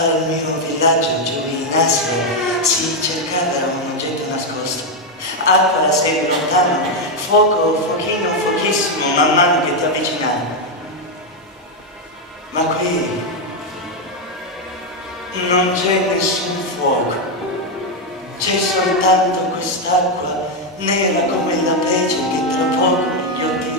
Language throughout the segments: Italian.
Al mio villaggio giù in Asia si cercava un oggetto nascosto. Acqua da sede lontano, fuoco, fuochino, fuochissimo, man mano che ti avvicinavi. Ma qui non c'è nessun fuoco, c'è soltanto quest'acqua nera come la pece che tra poco inghiottirà.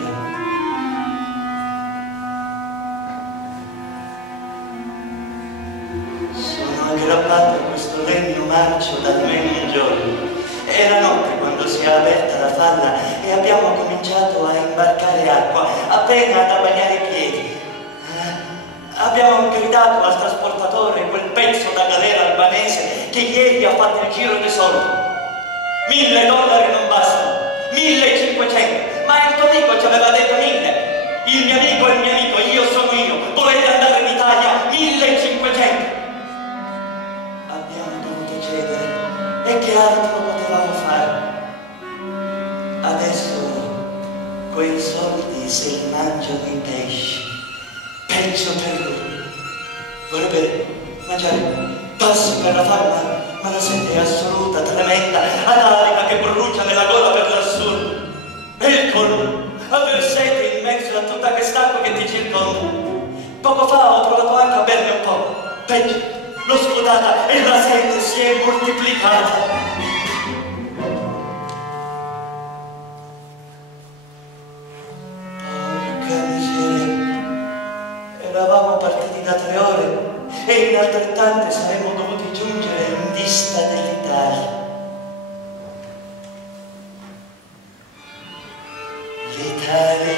Sono aggrappato a questo legno marcio da almeno un giorno. Era notte quando si è aperta la falla e abbiamo cominciato a imbarcare acqua, appena da bagnare i piedi. Abbiamo gridato al trasportatore, quel pezzo da galera albanese che ieri ha fatto il giro di soldi. $1.000 non bastano, 1.500, ma il tuo amico ci aveva detto 1.000. Il mio amico è il mio amico, io sono io, volete andare in Italia, 1.500. Abbiamo dovuto cedere, e che altro potevamo fare? Adesso quei soldi se li mangiano i pesci. Peggio per lui. Vorrebbe mangiare passi per la fame, ma la sete è assoluta, tremenda, atarica che brucia nella gola per l'assurdo. E il colmo, aver sete in mezzo a tutta quest'acqua che ti circonda. Poco fa ho provato anche a berne un po'. Peggio, l'ho scudata e la sete si è moltiplicata. Eravamo partiti da 3 ore e in altrettante saremmo dovuti giungere in vista dell'Italia. L'Italia,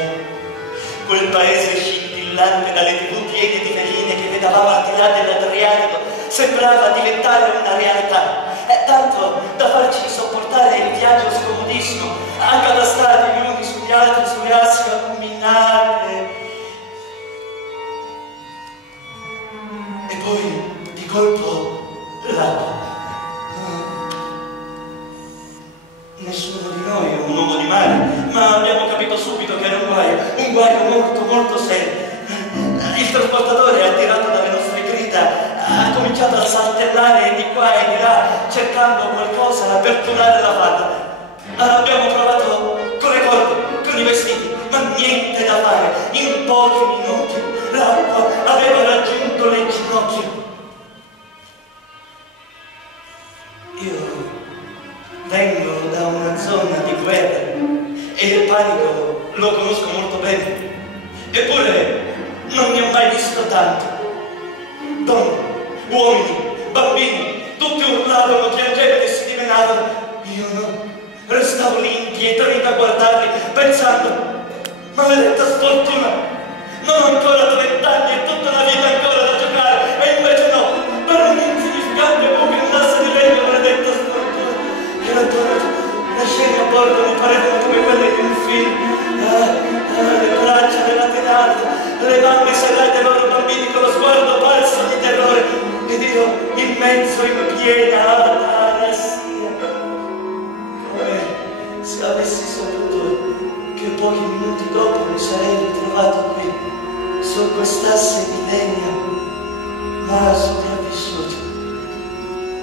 quel paese scintillante dalle tv piene di veline che vedavamo al di là dell'Adriatico, sembrava diventare una realtà. Tanto da farci sopportare il viaggio scomodissimo, accatastati gli uni sugli altri, sulle assi accuminate. E poi, di colpo, l'acqua. Nessuno di noi è un uomo di mare, ma abbiamo capito subito che era un guaio molto, molto serio. Il trasportatore, attirato dalle nostre grida, ha cominciato a saltellare di qua e di là, cercando qualcosa per turare la falla. Abbiamo provato con le corde, con i vestiti, ma niente da fare. In pochi minuti l'acqua aveva raggiunto le ginocchia. Io vengo da una zona di guerra e il panico lo conosco molto bene. Eppure non ne ho mai visto tanto. Donne, uomini, bambini, tutti urlavano, piangevano e si dimenavano. Io no, restavo lì impietrito a guardarli, pensando, maledetta sfortuna, non ho ancora 30 anni e tutta la vita ancora da giocare, e invece no, per un insignificante buco in un asse di legno, maledetta sfortuna. E le scene a bordo mi parevano come quelle di un film. Le braccia relatenate, le mamme serrate ai loro bambini con lo sguardo palso di terrore, ed io in mezzo, in piena anarassia, come se avessi saputo che pochi minuti dopo mi sarei ritrovato qui, su quest'asse di legno, ma sopravvissuto,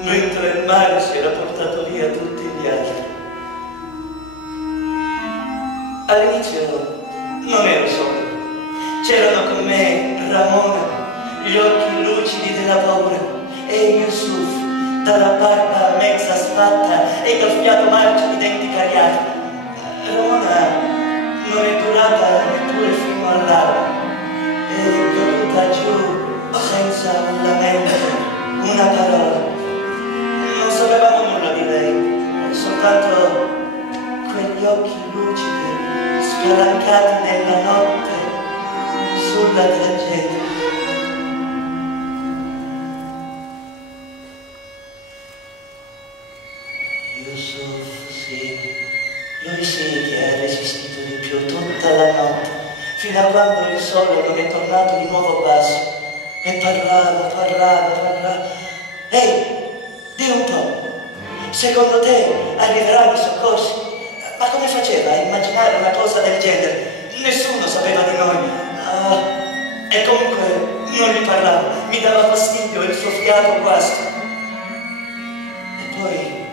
mentre il mare si era portato via tutti gli altri. All'inizio non ero solo, c'erano con me Ramona, gli occhi lucidi della paura, e Yusuf, dalla barba mezza sfatta e col fiato marcio di denti cariati. Ramona non è durata neppure fino all'alba, è caduta giù senza un lamento, una parola. Non sapevamo nulla di lei, soltanto quegli occhi lucidi spalancati nella notte sulla tragedia. Yusuf, sì, lui sì che ha resistito di più tutta la notte, fino a quando il sole non è tornato di nuovo basso, e parlava. Ehi, di un po', secondo te arriveranno i soccorsi? Ma come faceva a immaginare una cosa del genere? Nessuno sapeva di noi. E comunque non gli parlavo. mi dava fastidio il suo fiato guasto. E poi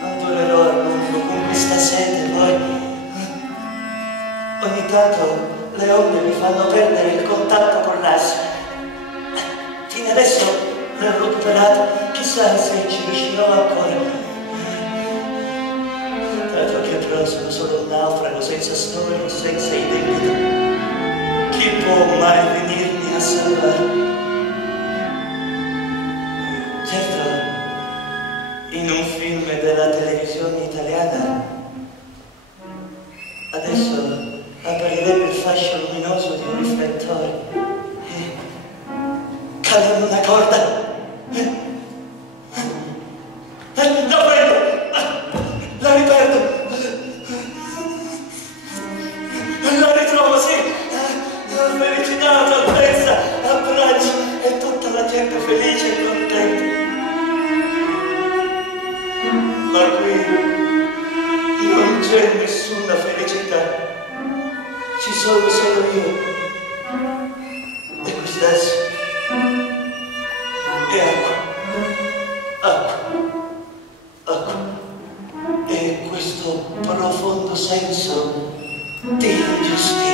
non durerò a lungo con questa sete, poi ogni tanto le onde mi fanno perdere il contatto con l'asse. Fino adesso l'ho recuperato, chissà se ci riuscirò ancora. Dato che però sono solo un naufrago senza storia, senza identità. Chi può mai venirmi a salvare? Certo, in un film della televisione italiana adesso apparirebbe il fascio luminoso di un riflettore e cade in una corda. La prendo! La riperdo! La ritrovo, sì! Felicità, salvezza, abbracci e tutta la gente felice e contenta. Ma qui non c'è nessuna felicità, ci sono solo io e me stesso. E acqua, e questo profondo senso di ingiustizia.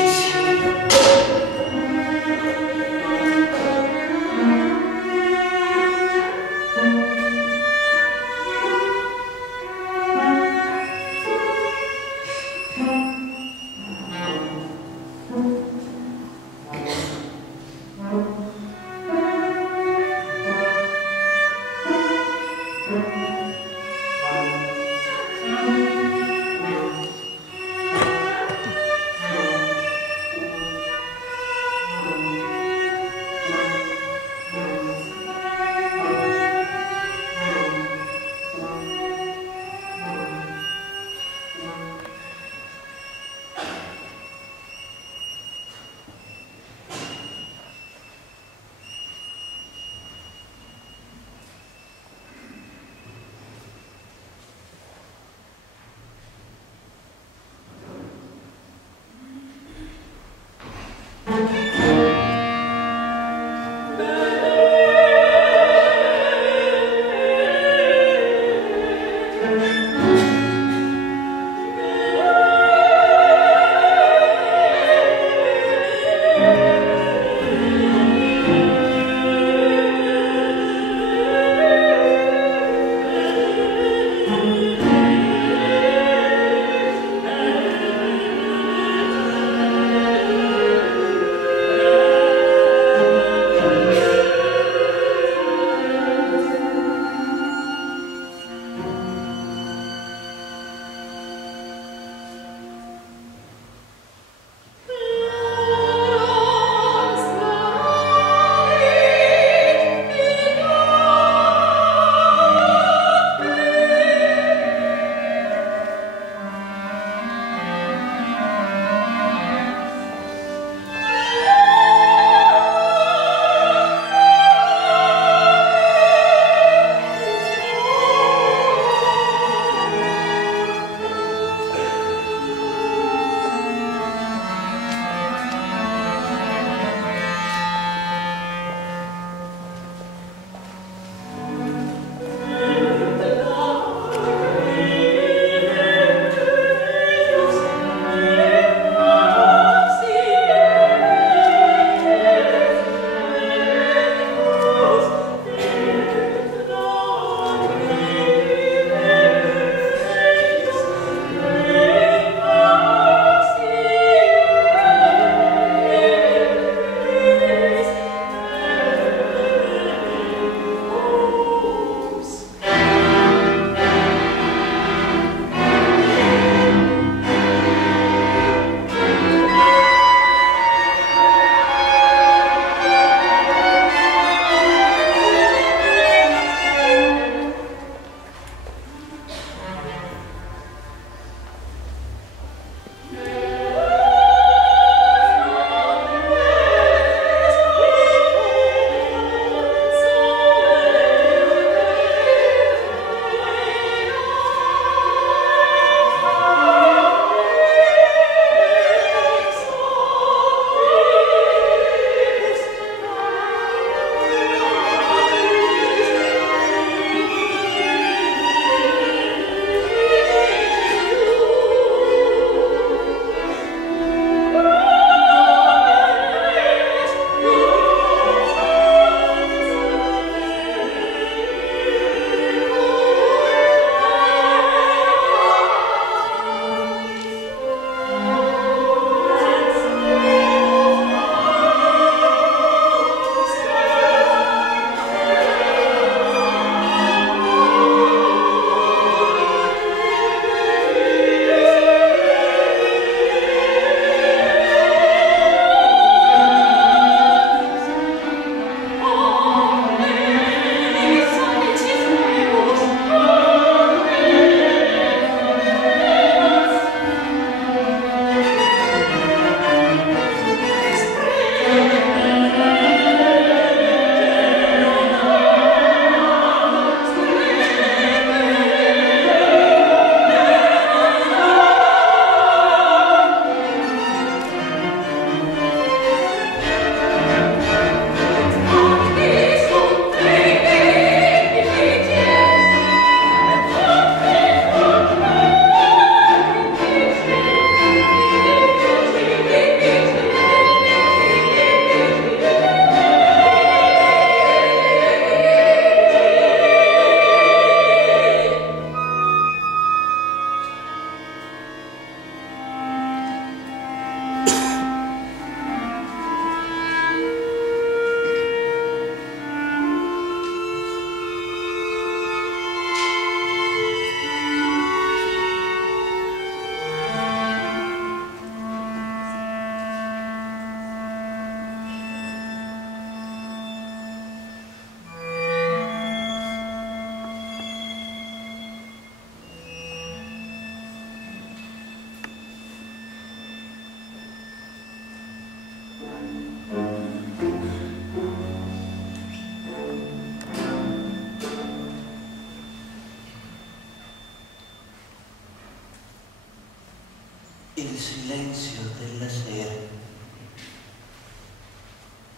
il silenzio della sera,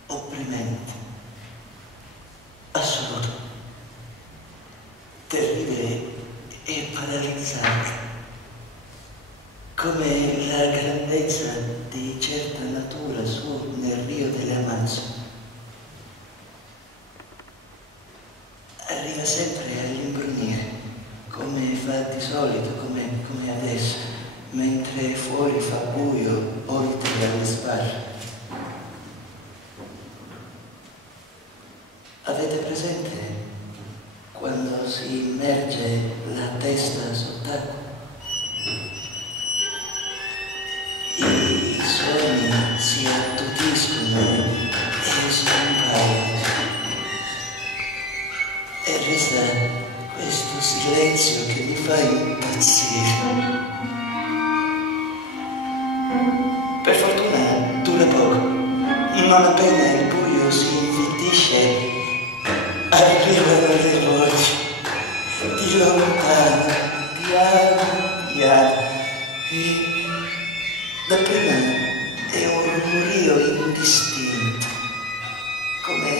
opprimente, assoluto, terribile e paralizzante, come la grandezza di certa natura su nel Rio delle Amazzoni. Arriva sempre all'imbrunire, come fa di solito, come adesso, mentre fuori fa buio oltre alle spalle. Avete presente quando si immerge la testa sott'acqua? I suoni si attutiscono e scompaiono. E resta questo silenzio che mi fa impazzire. Per fortuna dura poco. Non appena il buio si invitisce, arrivano le voci, di lontano, piano. E dapprima è un rumorìo indistinto, come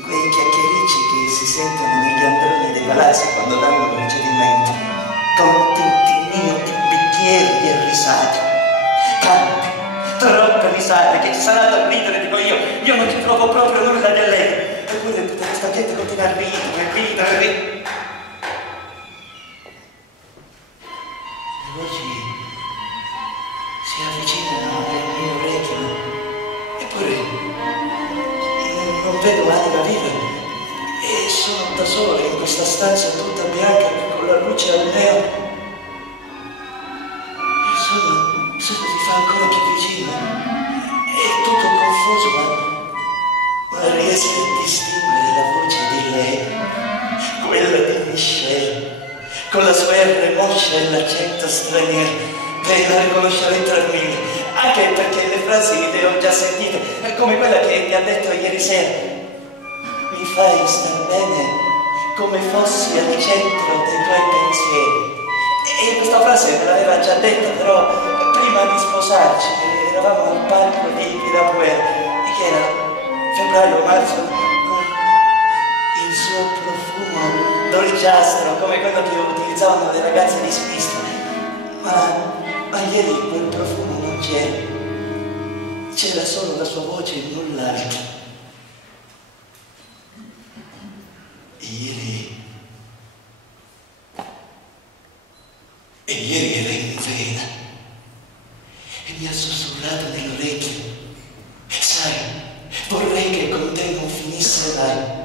quei chiacchiericci che si sentono negli androni dei palazzi quando danno procedimento, con tintinnio di bicchieri e risate, tante, troppe risate che ci saranno a ridere, dico io non ci trovo proprio nulla di allegro, eppure tutta questa gente continua a ridere. Le voci si avvicinano alle mie orecchie, eppure non vedo anima viva e sono da solo in questa stanza tutta bianca con la luce al neon. Il suono si fa ancora più vicino, è tutto confuso, ma riesco a distinguere la voce di lei, quella di Michelle, con la sua R moscia e l'accento straniero. Lei la riconoscerei tra mille, anche perché le frasi le ho già sentite, come quella che mi ha detto ieri sera. Mi fai star bene come fossi al centro dei tuoi pensieri. E questa frase me l'aveva già detta, però prima di sposarci, eravamo al palco di Pirapuera, che era febbraio-marzo, il suo profumo dolciastro, come quello che utilizzavano le ragazze di sinistra. Ma ieri quel profumo non c'era solo la sua voce e null'altro. E ieri era in vena e mi ha sussurrato nell'orecchio: sai, vorrei che con te non finisse mai.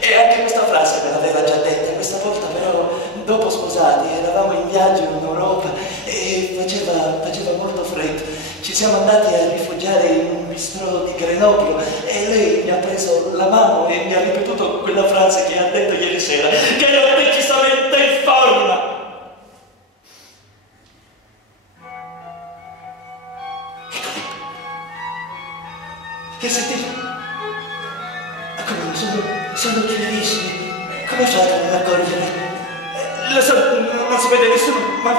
E anche questa frase me l'aveva già detta, questa volta però dopo sposati, eravamo in viaggio in Europa e faceva molto freddo. Ci siamo andati a rifugiare in un bistrò di Grenoble e lei mi ha preso la mano e mi ha ripetuto quella frase che ha detto ieri sera, che ero decisamente in forma. Che sentite? Sono chiarissimi. Come fate a non accorgere? Lo so, non si vede nessuno, ma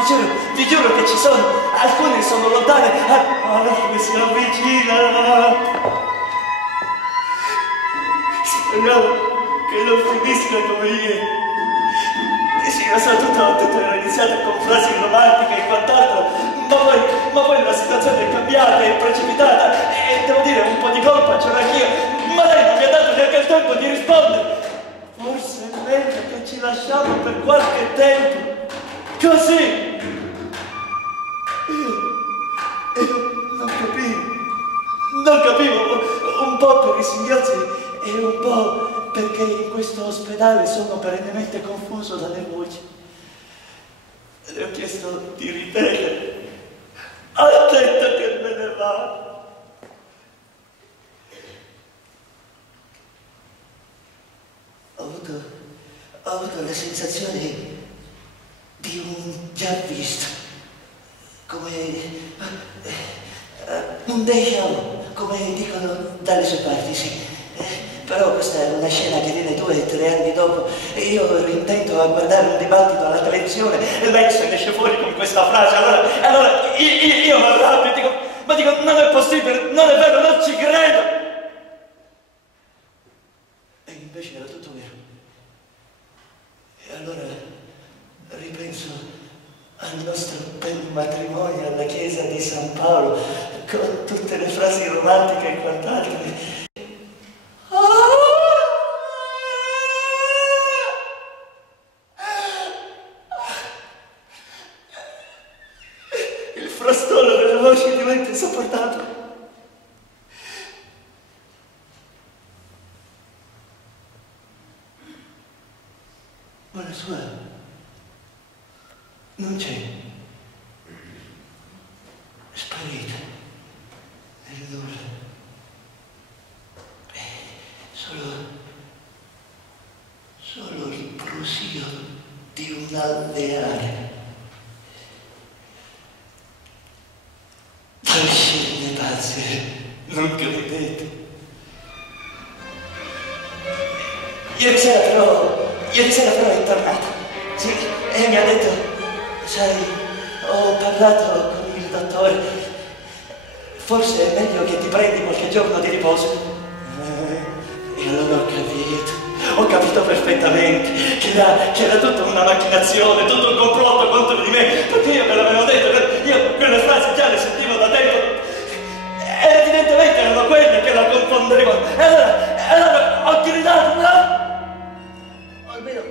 vi giuro che ci sono. Alcune sono lontane, altre si avvicinano. Speriamo che non finisca come ieri. Sì, lo so, tutto era iniziato con frasi romantiche e quant'altro, ma poi la situazione è cambiata, è precipitata e devo dire un po' di colpa ce l'ho anch'io, ma lei non mi ha dato neanche il tempo di rispondere. Forse è meglio che ci lasciamo per qualche tempo, così. Io non capivo, un po' per i singhiozzi e un po' perché in questo ospedale sono perennemente confuso dalle voci. Le ho chiesto di ripetere, ha detto che me ne va. Ho avuto la sensazione di un già visto, come un déjà vu, come dicono dalle sue parti, sì. Però questa è una scena che viene 2 o 3 anni dopo, io ero intento a guardare un dibattito alla televisione e lei se ne esce fuori con questa frase. Allora io mi arrabbio, ma dico, non è possibile, non è vero, non ci credo. E invece era tutto vero. E allora ripenso al nostro bel matrimonio alla chiesa di San Paolo, con tutte le frasi romantiche e quant'altro. Il frastolo delle voci diventa insopportabile. Ma la sua non c'è. È sparita. Nel nulla. Solo il brusio di un alveare. Lasciate pazze, non credete. Ieri sera però è tornata. Sì, e mi ha detto, sai, ho parlato con il dottore. Forse è meglio che ti prendi qualche giorno di riposo. E allora ho capito perfettamente che era tutta una macchinazione, tutto un complotto contro di me, perché io me l'avevo detto, io quelle frasi già le sentivo da tempo, e evidentemente erano quelle che la confondevano. E allora ho gridato, no? O almeno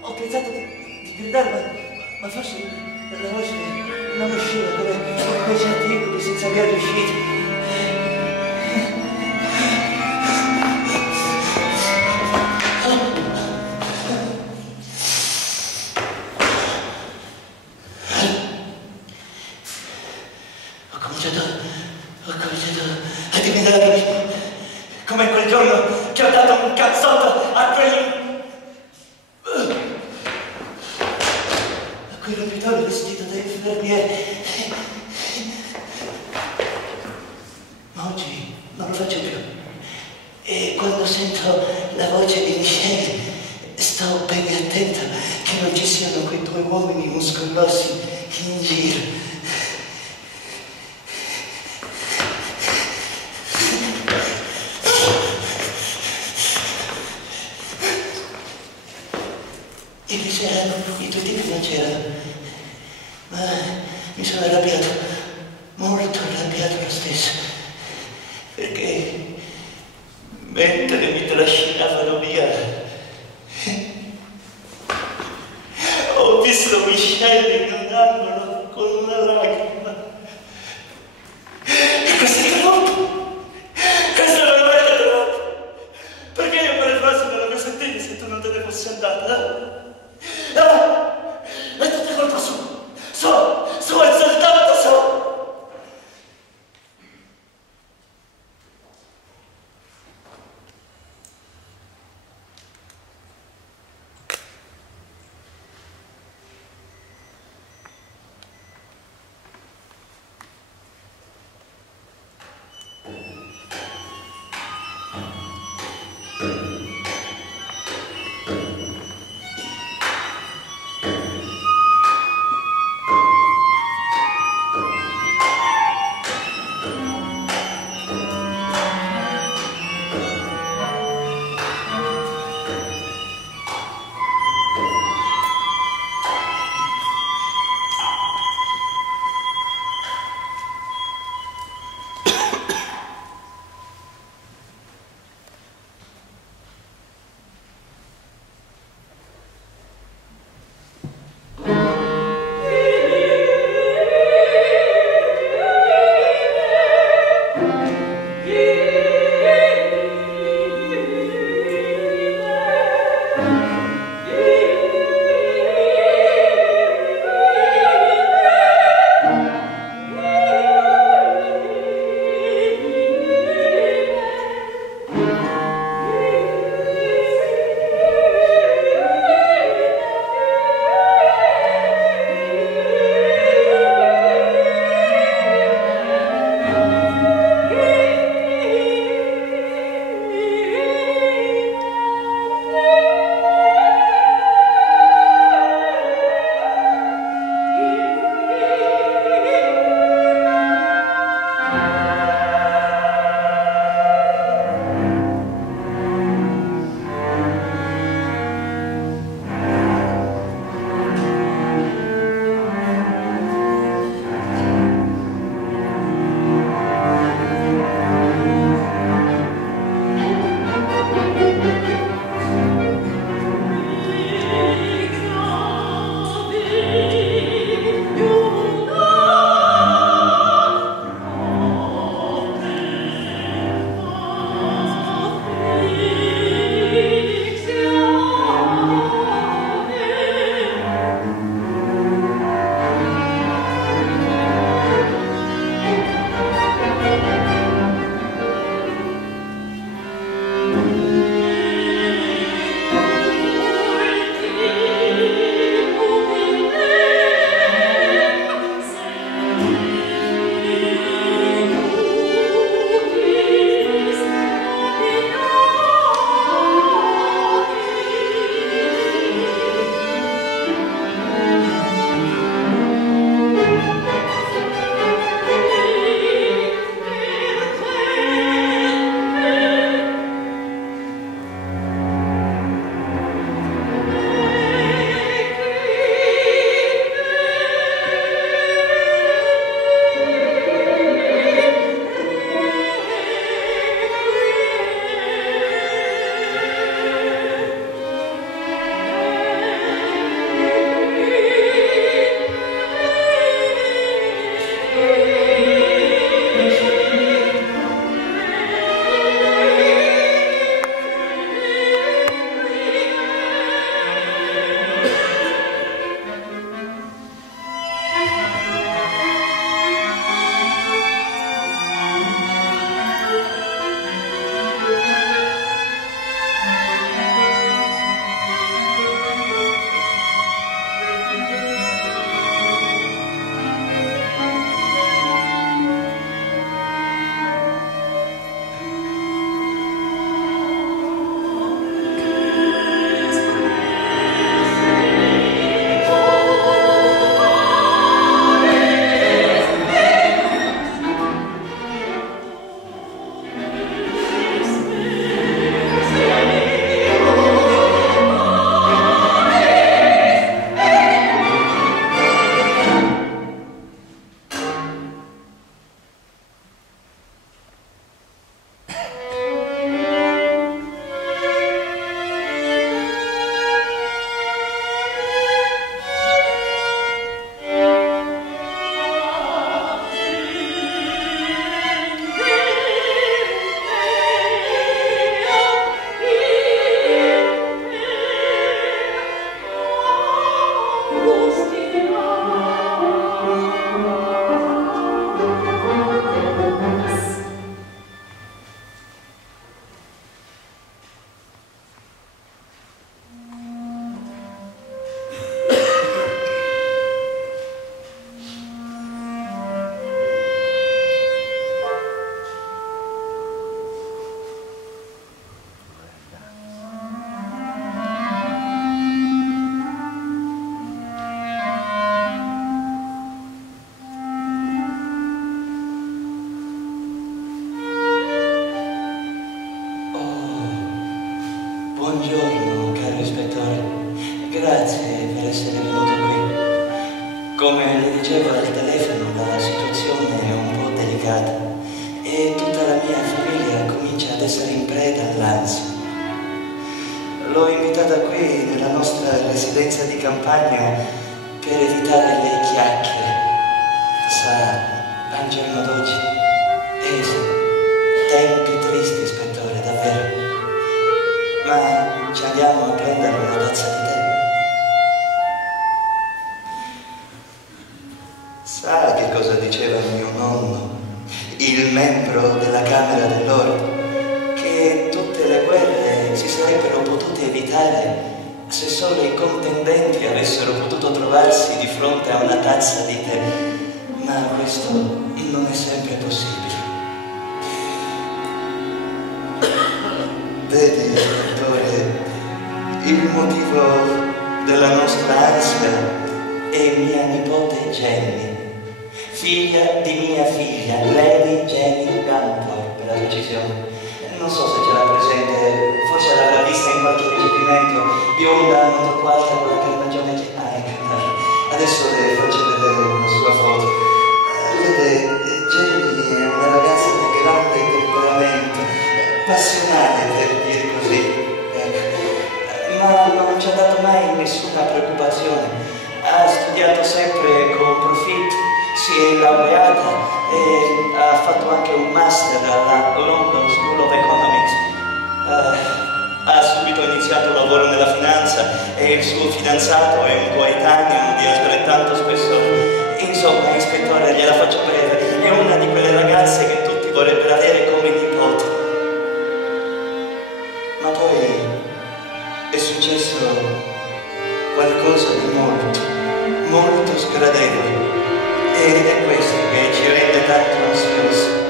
ho pensato di gridare, ma forse la voce non usciva come certi incubi senza via d'uscita. Ho cominciato a dimenticare come quel giorno che ho dato un cazzotto a quel rapitore vestito da infermiere. Ma oggi non lo faccio più. E quando sento la voce di Michele sto ben attento che non ci siano quei 2 uomini muscolosi in giro. Ieri sera i 2 tipi non c'erano, ma mi sono arrabbiato, molto arrabbiato lo stesso, perché mentre mi trascinavano via ho visto Michele in un angolo con una lacrima. E questo è troppo, questo è veramente troppo, perché io quelle frasi non le avevo sentite se tu non te ne fossi andata. È tutta colpa sua, è soltanto sua. Grazie per essere venuto qui. Come le dicevo al telefono, la situazione è un po' delicata e tutta la mia famiglia comincia ad essere in preda all'ansia. L'ho invitata qui nella nostra residenza di campagna per evitare le chiacchiere. Sa, al giorno d'oggi, tempi tristi, ispettore, davvero. Ma ci andiamo a prendere una tazza di tè? Sa che cosa diceva mio nonno, il membro della Camera dell'Ordo? Che tutte le guerre si sarebbero potute evitare se solo i contendenti avessero potuto trovarsi di fronte a una tazza di tè. Ma questo non è sempre possibile. Vedi, dottore, il motivo della nostra ansia è mia nipote Jenny, figlia di mia figlia, Lady Jenny Gunport, per la precisione. Non so se ce l'ha presente, forse l'avrà vista in qualche recepimento, bionda, non troppo alta, con la carnagione che... Ah, ecco, adesso le faccio vedere una sua foto. Vede, Jenny è una ragazza di grande temperamento, passionale per dire così, ma non ci ha dato mai nessuna preoccupazione. Ha studiato sempre con profitto, si è laureata e ha fatto anche un master alla London School of Economics. Ha subito iniziato un lavoro nella finanza e il suo fidanzato è un coetaneo di altrettanto spessore. Insomma, ispettore, gliela faccio breve, è una di quelle ragazze che tutti vorrebbero avere come nipote. Ma poi è successo qualcosa di molto, molto sgradevole. Ed è questo che ci rende tanto ansiosi.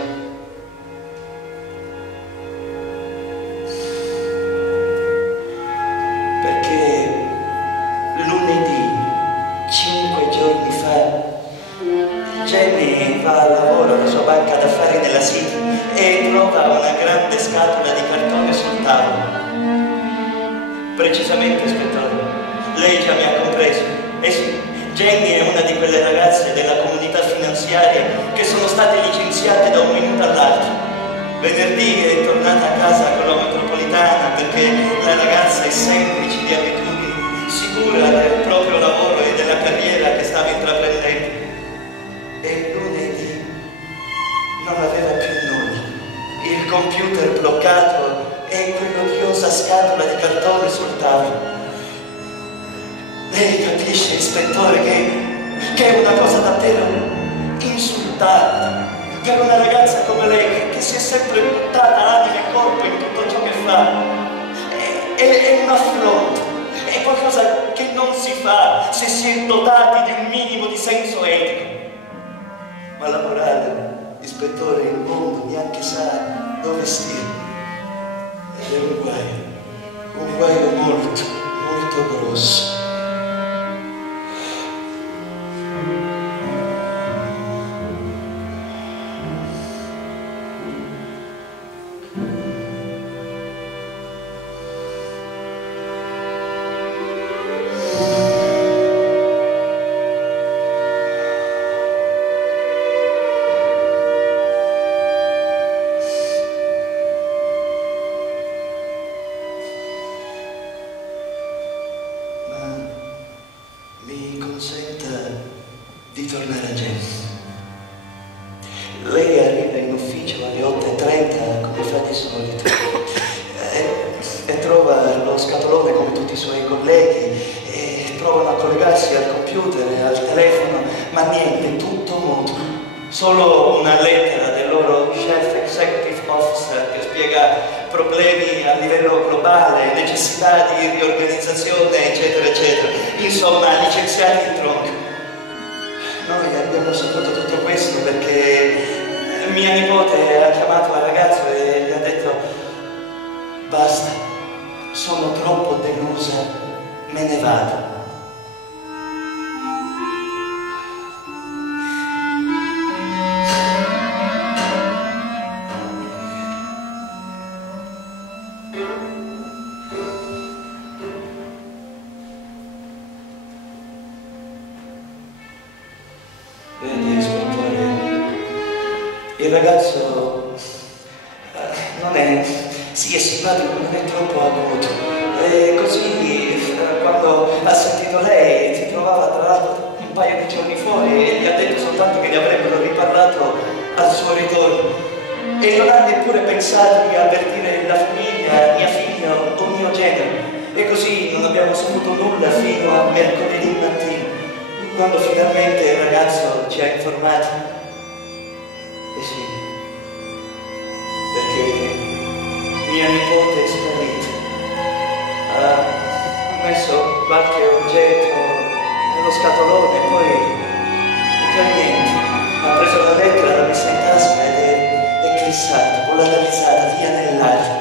Perché lunedì, 5 giorni fa, Jenny va al lavoro alla sua banca d'affari nella City e trova una grande scatola di cartone sul tavolo. Precisamente, ispettore, lei già mi ha compreso. Eh sì, Jenny è una di quelle ragazze della comunità finanziaria che sono state licenziate da un minuto all'altro. Venerdì è tornata a casa con la metropolitana perché la ragazza è semplice di abitudini, sicura del proprio lavoro e della carriera che stava intraprendendo. E lunedì non aveva più nulla. Il computer bloccato e quell'odiosa scatola di cartone sul tavolo. Lei capisce, ispettore, che è una cosa davvero insultante per una ragazza come lei che si è sempre buttata anima e corpo in tutto ciò che fa. È un affronto, è qualcosa che non si fa se si è dotati di un minimo di senso etico. Ma la morale, ispettore, il mondo neanche sa dove stia. Ed è un guaio molto, molto grosso. Di tornare a Jenny. Lei arriva in ufficio alle 8:30 come fa di solito e trova lo scatolone come tutti i suoi colleghi e provano a collegarsi al computer e al telefono, ma niente, tutto muto. Solo una lettera del loro chef executive officer che spiega problemi a livello globale, necessità di riorganizzazione, eccetera, eccetera. Insomma, licenziati in tronco. Noi abbiamo saputo tutto questo perché mia nipote ha chiamato il ragazzo e gli ha detto: basta, sono troppo delusa, me ne vado. ragazzo sì, è simpatico, non è troppo acuto. E così, quando ha sentito lei, si trovava tra l'altro un paio di giorni fuori e gli ha detto soltanto che gli avrebbero riparlato al suo ritorno. E non ha neppure pensato di avvertire la famiglia, mia figlia o mio genero. E così non abbiamo saputo nulla fino a mercoledì mattina, quando finalmente il ragazzo ci ha informati. E sì, perché mia nipote è sparita. Ha messo qualche oggetto nello scatolone e poi niente. Ha preso la lettera, l'ha messa in tasca ed è glissata, volatilizzata via nell'aria.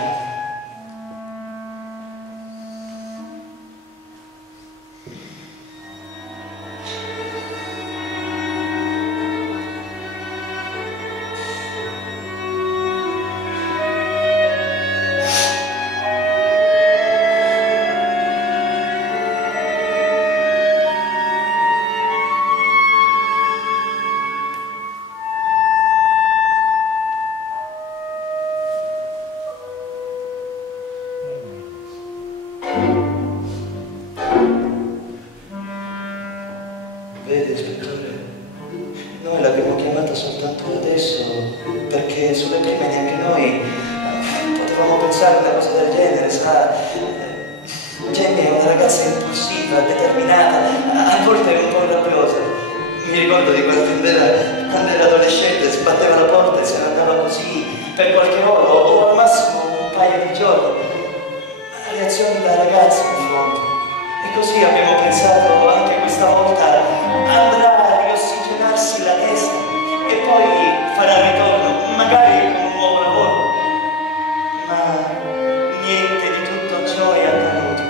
Vede, ispettore, noi l'abbiamo chiamata soltanto adesso perché sulle prime neanche noi potevamo pensare a una cosa del genere, sa? Jenny è una ragazza impulsiva, determinata, a volte un po' rabbiosa. Mi ricordo di quando era adolescente, sbatteva la porta e se ne andava così per qualche ora o al massimo un paio di giorni. Reazioni da ragazza in fondo. E così abbiamo pensato anche questa volta andrà a riossigenarsi la testa e poi farà ritorno, magari con un nuovo lavoro. Ma niente di tutto ciò è accaduto.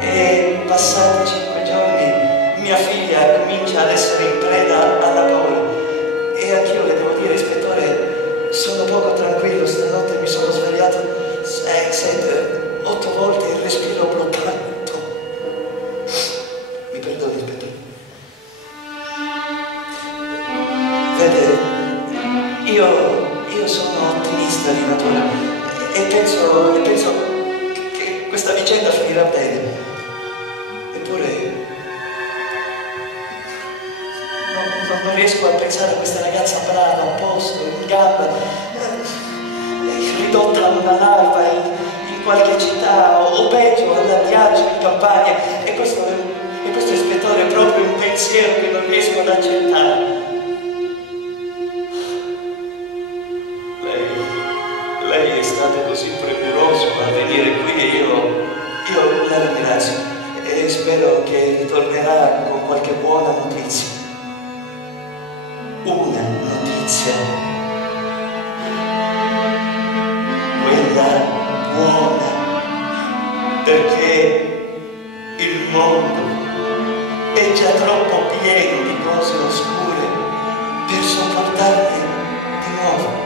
E passati 5 giorni mia figlia comincia ad essere in preda alla paura. E anch'io le devo dire, ispettore, sono poco tranquillo. Stanotte mi sono svegliato 6, 7, 8 volte il respiro bloccato. Mi perdoni, ispettore. Vede, io sono ottimista di natura e penso che questa vicenda finirà bene. Eppure non riesco a pensare a questa ragazza brava, a posto, in gamba, ridotta a una larva in qualche città o peggio all'adagio in campagna. E questo ispettore è proprio un pensiero che non riesco ad accettare. Lei è stato così premuroso a venire qui e io la ringrazio e spero che ritornerà con qualche buona notizia. Una notizia. Quella buona. Perché il mondo è già troppo pieno di cose oscure per sopportarne di nuovo.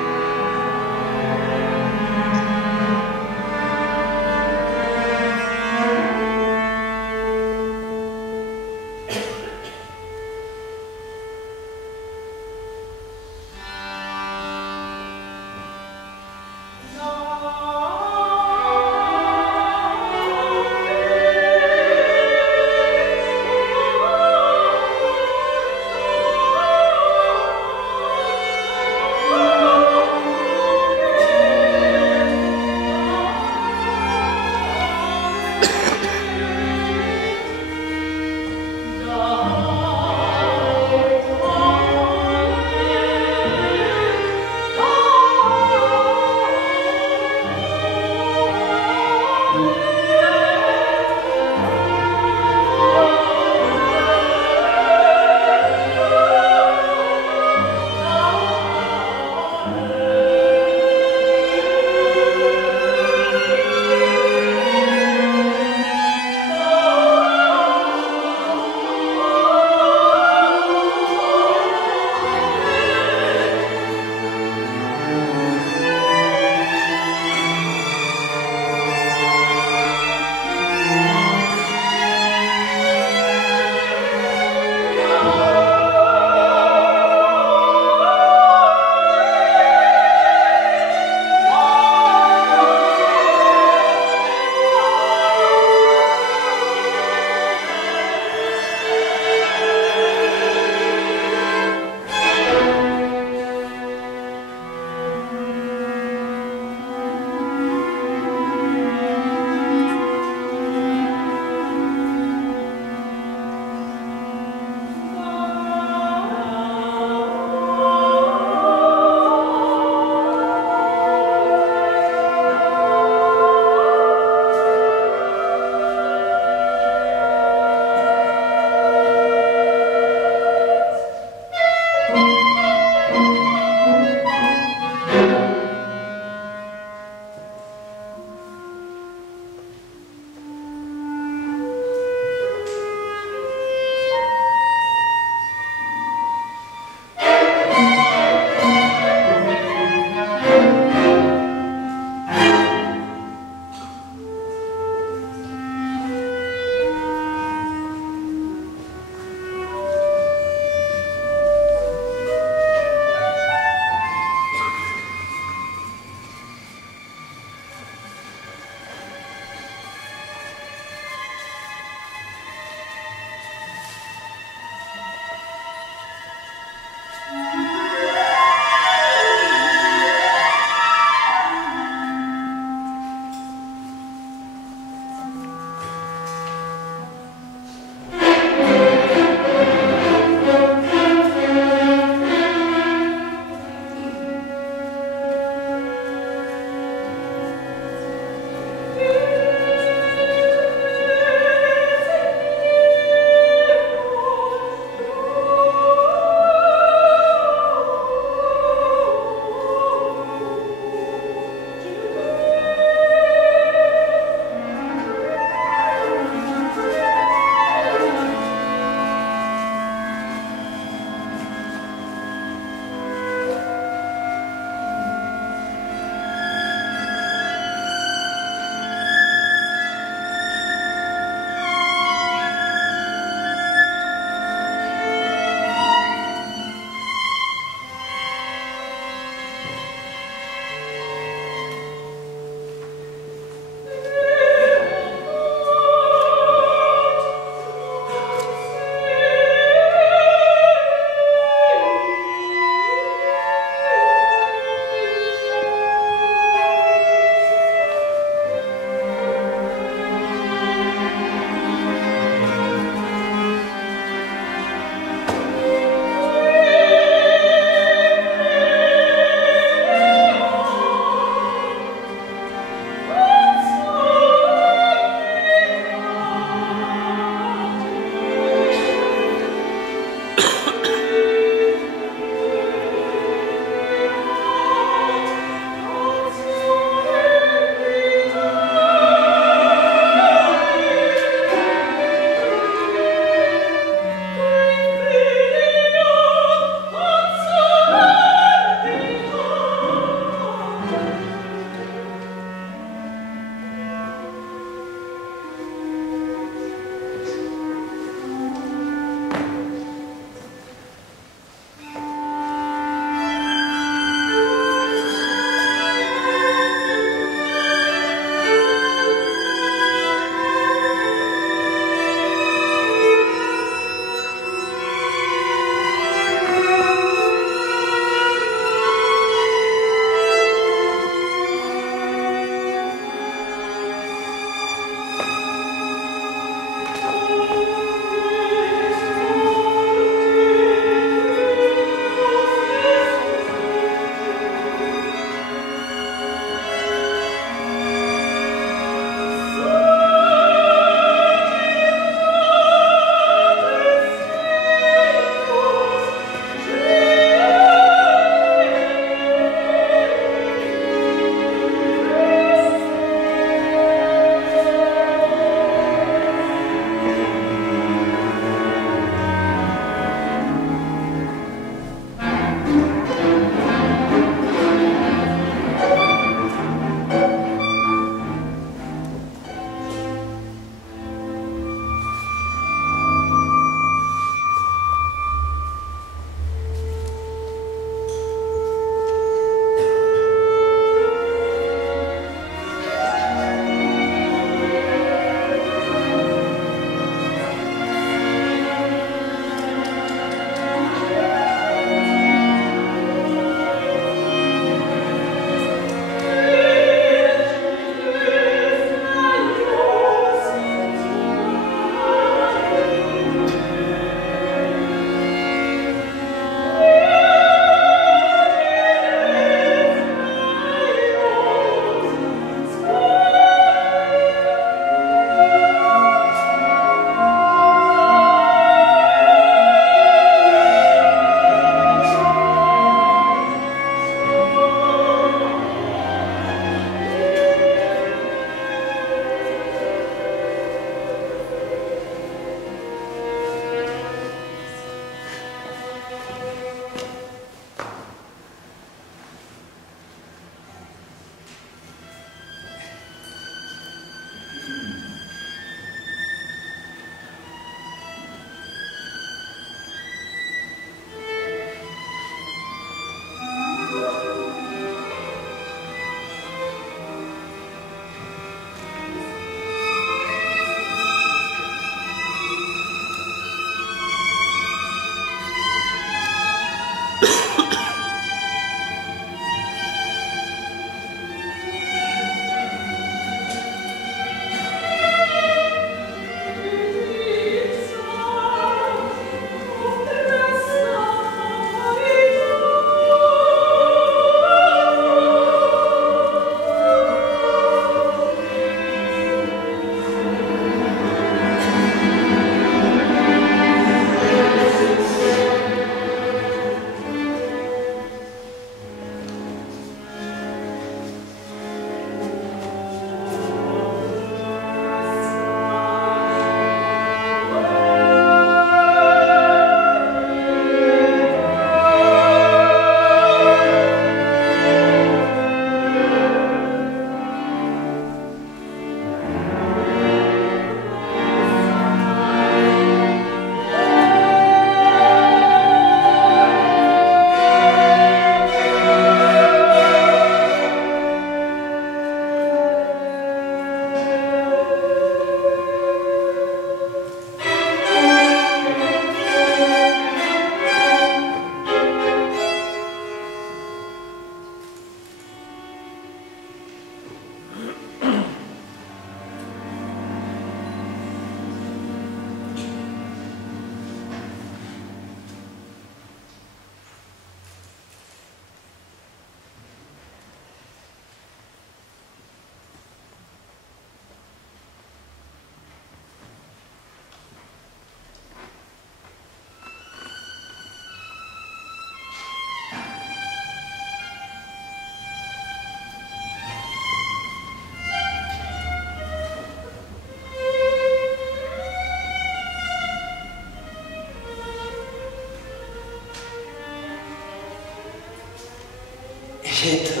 Certo,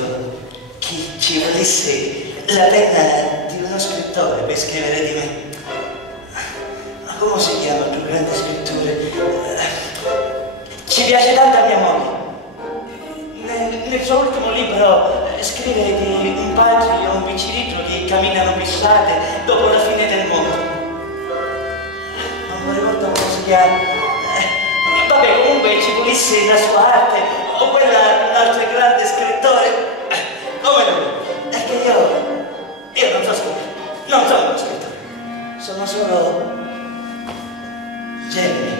chi ci volesse la penna di uno scrittore per scrivere di me. Ma come si chiama il più grande scrittore? Ci piace tanto a mia moglie. Nel suo ultimo libro scrive di un padre e un picciriccio che camminano fissate dopo la fine del mondo. Non mi ricordo come si chiama. Vabbè, comunque ci volesse la sua arte o quella di un altro grande scrittore. Come no? È che io non so scrivere, non sono uno scrittore, sono solo Jeremy,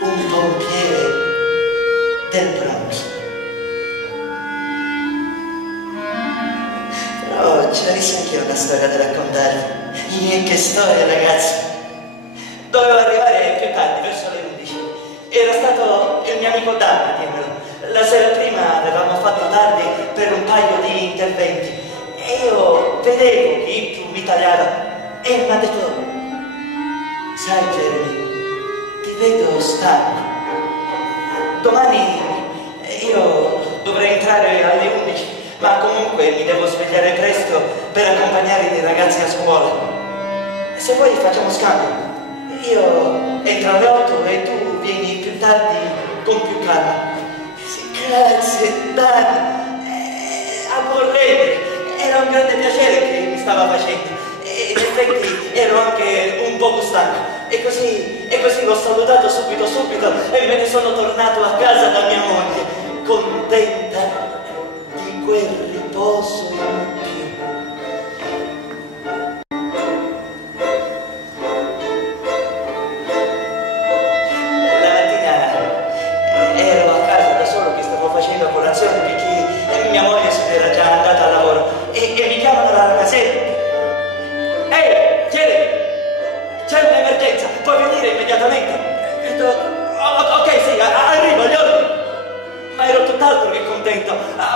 un pompiere del Bronx. Però ce l'avessi anch'io una storia da raccontarvi. Che storia, ragazzi! Dovevo arrivare più tardi, verso le 11. Era stato il mio amico Danny a dirmelo. La sera prima avevamo fatto tardi per un paio di interventi e io vedevo che più mi tagliava e mi ha detto: sai Jeremy, ti vedo stanco. Domani io dovrei entrare alle 11, ma comunque mi devo svegliare presto per accompagnare i ragazzi a scuola. Se vuoi facciamo scambio. Io entro alle 8 e tu vieni più tardi con più calma. Sì, grazie, Dani. A correre. Era un grande piacere che mi stava facendo. E in effetti ero anche un poco stanco. E così l'ho salutato subito e me ne sono tornato a casa da mia moglie, contenta di quel riposo in più. Perché mia moglie se n'era già andata al lavoro e mi chiamano dalla casetta. Ehi, Jeremy, c'è un'emergenza, puoi venire immediatamente? Ho detto, ok, sì, arrivo, gli ordini. Ma ero tutt'altro che contento,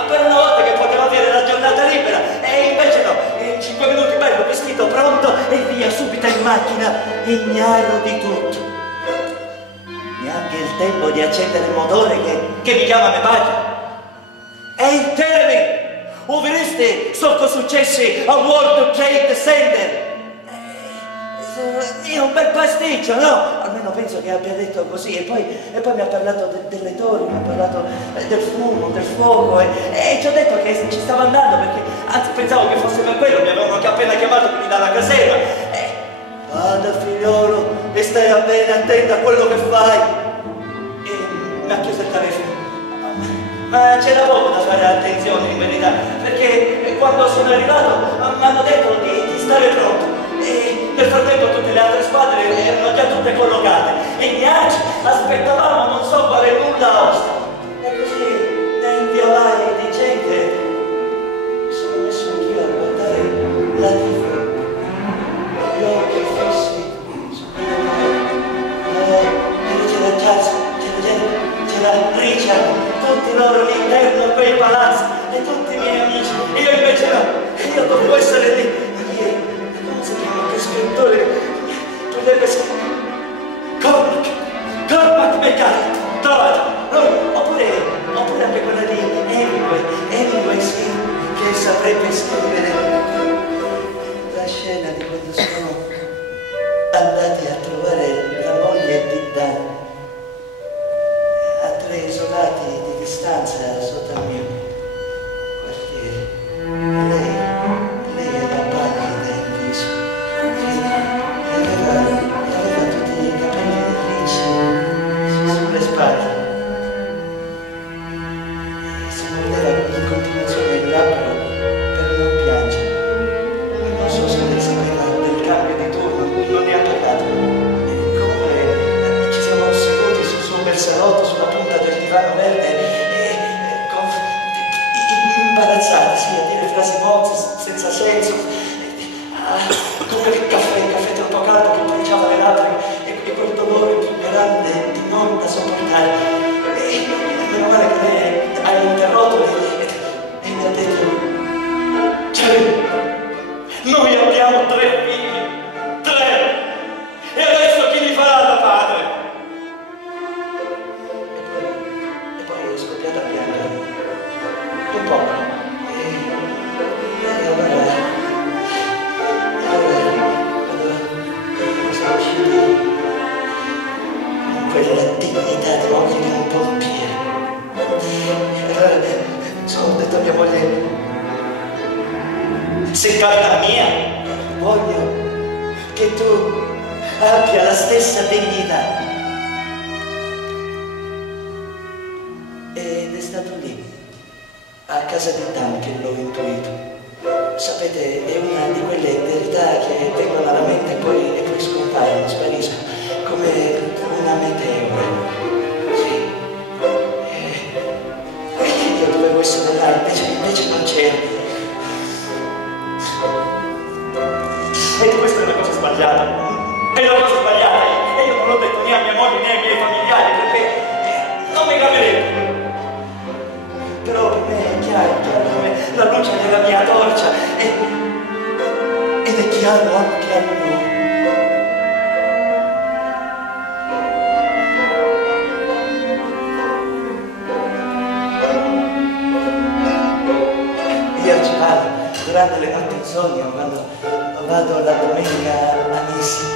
per una volta che potevo avere la giornata libera, e invece no, 5 minuti bello, vestito, pronto e via, subito in macchina, ignaro di tutto. Neanche il tempo di accendere il motore che mi chiama mio padre. Ehi, Jeremy, ho visto ciò che è successo al World Trade Center? È un bel pasticcio, no? Almeno penso che abbia detto così. E poi mi ha parlato delle torri, mi ha parlato del fumo, del fuoco e ci ho detto che ci stavo andando perché anzi pensavo che fosse per quello, mi avevano appena chiamato quindi dalla caserma. Vada figliolo e stai bene attenta a quello che fai. E mi ha chiuso il telefono. Ma c'era poco da fare attenzione in verità, perché quando sono arrivato mi hanno detto di stare pronto. E nel frattempo tutte le altre squadre erano già tutte collocate e ignacci aspettavamo non so quale nulla osta. E così nel via vai di gente mi sono messo anch'io a guardare la TV, gli occhi fissi su quella c'era Jazz, c'era Richard, tutti loro all'interno quei palazzi e tutti i miei amici. Io invece no, io dovevo essere lì. Come si chiama che scrittore? Tu devi essere Cormac McCarthy, trovato. Oppure anche quella di Hemingway sì, che saprebbe scrivere la scena di quando sono andati a trovare la moglie di Dan a 3 isolati di distanza sotto il mio quartiere. Lei era pallida in viso e aveva tutti i capelli lisci sulle spalle. Si mordeva in continuazione il labbro per non piangere. Non so se lei sapeva del cambio di turno, non ne ha parlato. Comunque ci siamo seduti sul suo bel salotto sulla punta del divano verde imbarazzati, sì, a dire frasi mozze senza senso, come il caffè troppo caldo che bruciava le labbra e quel dolore più grande di non da sopportare. E meno male che lei ha interrotto e mi ha detto: cioè, noi abbiamo 3 figli, 3, e adesso chi li farà da padre? E poi è scoppiata a piangere un po'. Quella dignità d'occhio di un pompiere. Allora ho detto a mia moglie: se carta mia, voglio che tu abbia la stessa dignità. Ed è stato lì, a casa di Dan, che l'ho intuito. Sapete, è una di quelle verità che vengono alla mente e poi scompaiono, spariscono, come una meteora. Sì. Io dovevo essere là, invece non c'ero. E questa è una cosa sbagliata. È una cosa sbagliata. E io non l'ho detto né a mia moglie né ai miei familiari, perché non mi capirebbe. Però per me è chiaro come la luce della mia torcia ed è chiaro anche a lui. Io ci vado durante le notti insonnia quando vado la domenica a messa.